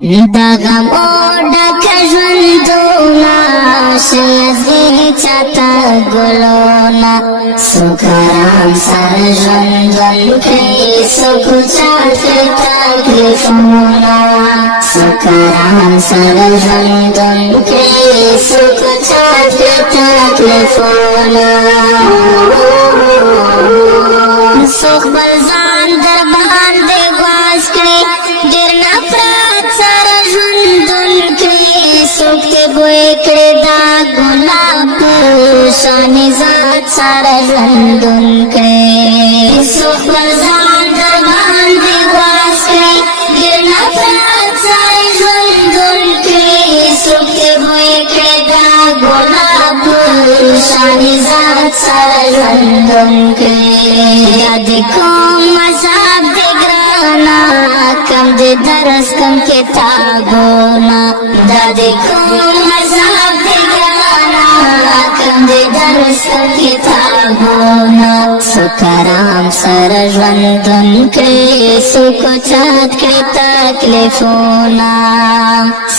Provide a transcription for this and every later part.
دغه موډه ژوندونه شلزي چاته ګلونه سوکران سره ژوندون کوي سوکوچات تکلیفونه سوکران سره ژوندون کوي سوکوچات تکلیفونه سوخ بل ځان در باندې ګواز کړي ډېر نفرت سره ژوندون کوي څوک دې بوی کړي دا ګلاب شان ذات سره ژوندون کوي سوخ بل ځان در باندې ګواز کړي ډېر نفرت سره ژوندون کوي څوک دې بوی کړي دا ګلاب شان ذات سره ژوندون کوي یاد کوم مذهب دې ګرانا کم دې درس کم کتابونه دا دې کوم مذهب دې ګرانا کم دې درس کم کتابونه سوکران سره ژوندون کوي سوکوچات کړي تکلیفونه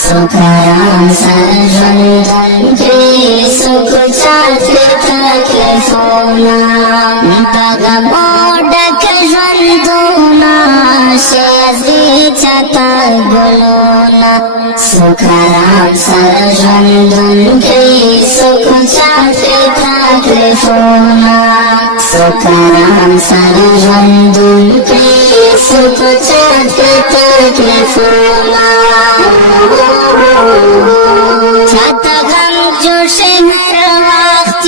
سوکران سره ژوندون کوي سوکوچات کړي تکلیفونه دغه موډه ژوندونه شلزي چاته ګلونه سوکران سره ژوندون کوي سوکوچات کړي تکلیفونه سوکران سره ژوندون کوي سوکوچات کړي تکلیفونه چاته غم جوړ شي هر وخت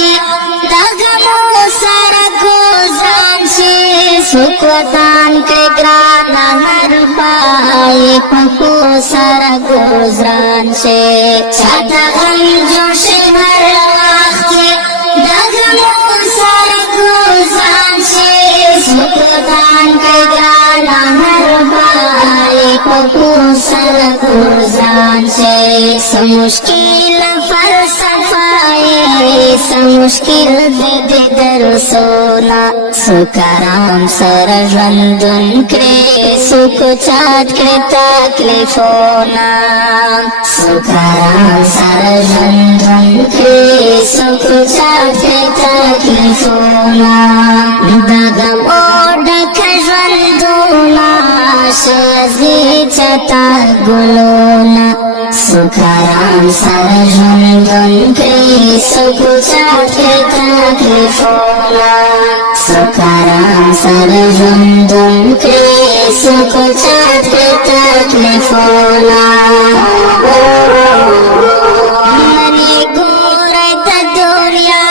سوکوتان کړي ګرانه هر پای په سره ګوزران شي چاته غم جوړ شي هر وخت دغه مو سره ګوزران شي سوکوتان کړي ګرانه هر پای په سره ګوزران شي سمشکل فلسفه سمشکل دې درسونه سوکران سره ژوندون کړي سوکوچات کړي تکلیفونه سوکران سره ژوندون کړي سوکوچات کړي تکلیفونه دغه موډه ژوندونه شلزي چاته ګلونه سوکران سره ژوندون کوي سوکوچات کړي تکلیفونه سوکران سره ژوندون کوي سوکوچات کړي تکلیفونه منې ګورئ د دنیا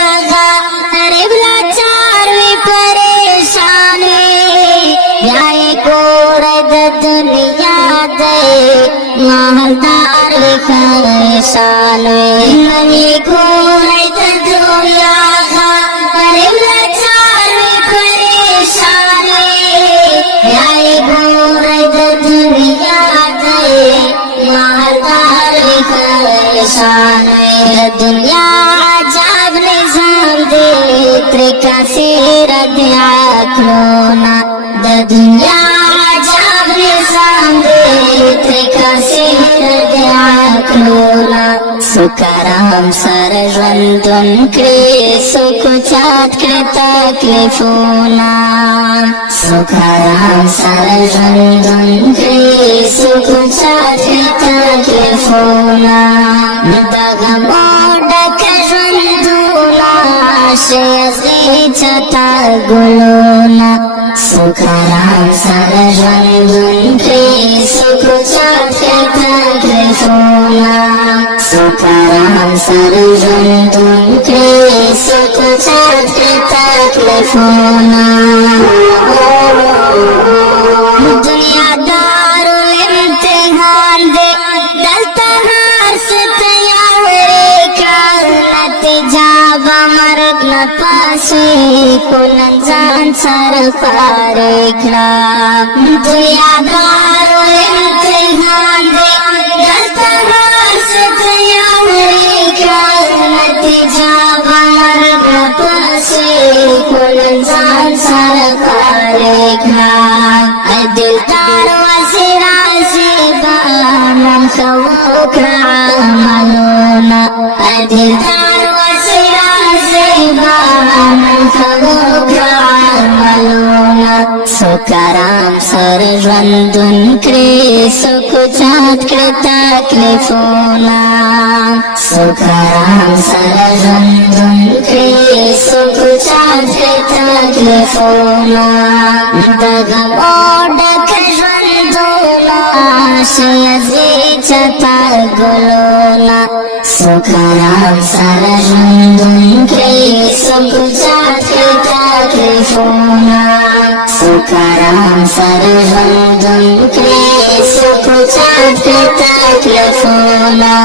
غریب لاچار وي پریشان وي بیا یې ګورئ د دنیا دی مالدار وي پریشان وي منې ګورئ د دنیا غریب لاچار وي پریشان وي بیا یې ګورئ د دنیا دی مالدار وي پریشان وي د دنیا عجب نظام دی ترې کثیر دي عقلونه د دنیا عجب نظام دی ترې کثیر دي عقلونه سوکران سره ژوندون کړي سوکوچات کړي تکلیفونه سوکران سره ژوندون کړي سوکوچات کړي تکلیفونه دغه موډه ژوندونه شلزي چاته ګلونه سوکران سره ژوندون کړي سوکوچات کړي تکلیفونه سوکران سره ژوندون کړي سوکوچات کړي تکلیفونه دنیادارو امتحان دی دلته هر څه تیارې کړه نتیجه به مرګ نه پاسې خو نن ځان سره پارې کړه دنیادارو امتحان دی دلته هر څه تیارې کړه نتیجه به مرګ نه پاسې خو نن ځان سره پارې کړه دلدار وزیر عزیبا خوکر عملونا ادیدار وسیرا زیبا من خوکر عملونا سکرام سر ژوندون کړي سکوچات کړي تکلیفونا سکرام سر ژوندون کړي سکوچات کړي تکلیفونا دغم اوډک ژوندونا شیزی چتا ګلونا سکرام سر ژوندون کړي سکوچات کړي تکلیفونا سکرام سر ژوندون کړي سکوچات کړي تکلیفونا